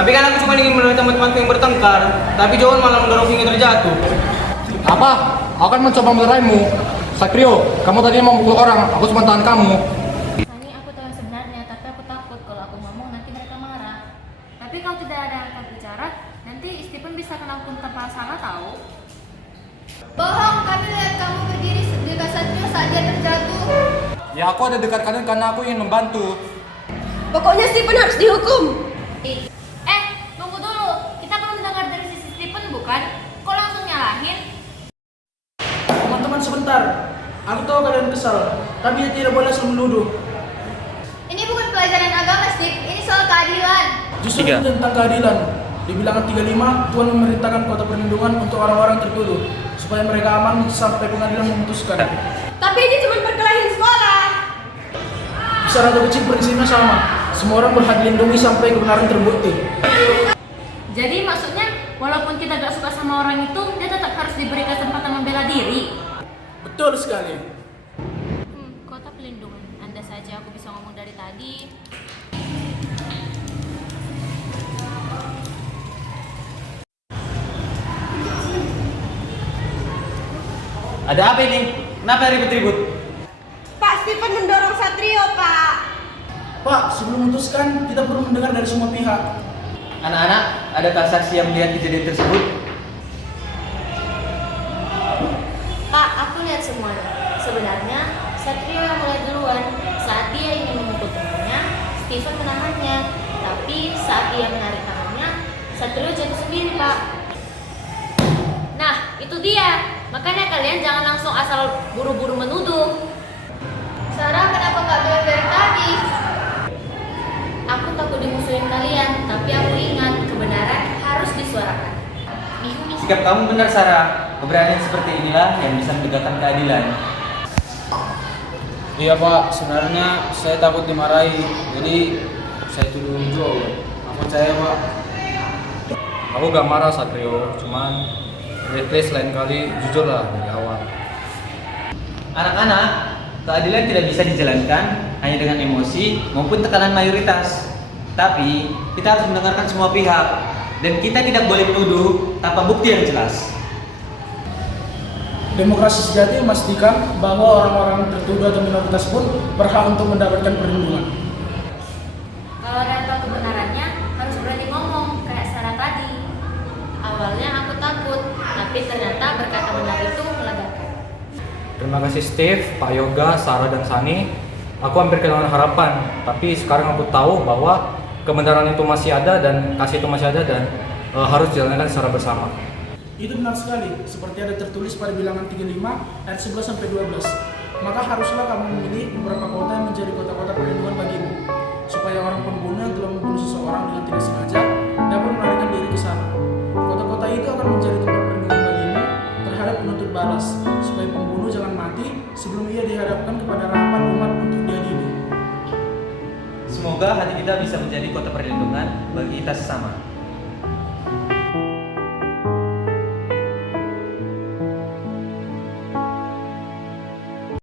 Tapi kan aku cuma ingin menolong teman-temanku yang bertengkar, tapi Johan malah mendorong hingga terjatuh. Apa? Aku akan mencoba meleraimu. Satrio, kamu tadi mau mukul orang, aku cuma tahan kamu. Sani, aku tahu yang sebenarnya, tapi aku takut kalau aku ngomong nanti mereka marah. Tapi kalau tidak ada yang akan bicara, nanti Stephen bisa kena hukum tanpa salah tahu. Bohong, kami lihat kamu berdiri dekat Satrio saat dia terjatuh. Ya aku ada dekat kalian karena aku ingin membantu. Pokoknya Stephen harus dihukum. Tunggu dulu. Kita perlu mendengar dari sisi Stephen, bukan? Kok langsung nyalahin? Teman-teman sebentar, aku tahu kalian kesal, tapi tidak boleh selalu menuduh. Ini bukan pelajaran agama, Steve. Ini soal keadilan. Justru itu tentang keadilan. Di bilangan 35, Tuhan memerintahkan kota perlindungan untuk orang-orang tertuduh, supaya mereka aman sampai pengadilan memutuskan. Tapi ini cuma perkelahian sekolah. Besar atau kecil prinsipnya sama. Semua orang berhak dilindungi sampai kebenaran terbukti. Jadi maksudnya, walaupun kita gak suka sama orang itu, dia tetap harus diberi kesempatan membela diri. Betul sekali. Kota pelindungan. Anda saja aku bisa ngomong dari tadi. Ada apa ini? Kenapa ribut-ribut? Pak Stephen mendorong Satrio, Pak. Pak, sebelum memutuskan, kita perlu mendengar dari semua pihak. Anak-anak, adakah saksi yang melihat kejadian tersebut? Pak, aku lihat semuanya. Sebenarnya, Satrio yang mulai duluan. Saat dia ingin memukul temannya, Stephen menahannya. Tapi saat dia menarik tangannya, Satrio jatuh sendiri, Pak. Nah, itu dia. Makanya kalian jangan langsung asal buru-buru menuduh. Sarah, kenapa nggak bilang dari tadi? Aku takut dimusuhin kalian, tapi aku ingat kebenaran harus disuarakan. Sikap kamu benar, Sarah. Keberanian seperti inilah yang bisa menegakkan keadilan. Iya Pak, sebenarnya saya takut dimarahi, jadi saya tuduh Joe. Apa saya Pak? Aku gak marah Satrio, cuman please lain kali jujur lah dari awal. Anak-anak, keadilan tidak bisa dijalankan hanya dengan emosi maupun tekanan mayoritas. Tapi kita harus mendengarkan semua pihak dan kita tidak boleh menuduh tanpa bukti yang jelas. Demokrasi sejati memastikan bahwa orang-orang tertuduh atau minoritas pun berhak untuk mendapatkan perlindungan. Kalau dapat kebenarannya, harus berani ngomong, kayak Sarah tadi. Awalnya aku takut, tapi ternyata berkata benar itu melegakan. Terima kasih Steve, Pak Yoga, Sarah dan Sani. Aku hampir kehilangan harapan, tapi sekarang aku tahu bahwa kebenaran itu masih ada dan kasih itu masih ada dan harus dijalankan secara bersama. Itu benar sekali, seperti ada tertulis pada bilangan 35 ayat 11 sampai 12. Maka haruslah kamu memilih beberapa kota yang menjadi kota-kota perlindungan bagimu, supaya orang pembunuh yang telah membunuh seseorang dengan tidak sengaja dapat melarikan diri ke sana. Kota-kota itu akan menjadi tempat perlindungan bagimu terhadap penuntut balas, supaya pembunuh jangan mati sebelum ia dihadapkan kepada harapan umat untuk diadili. Semoga hati kita bisa menjadi kota perlindungan bagi kita sesama.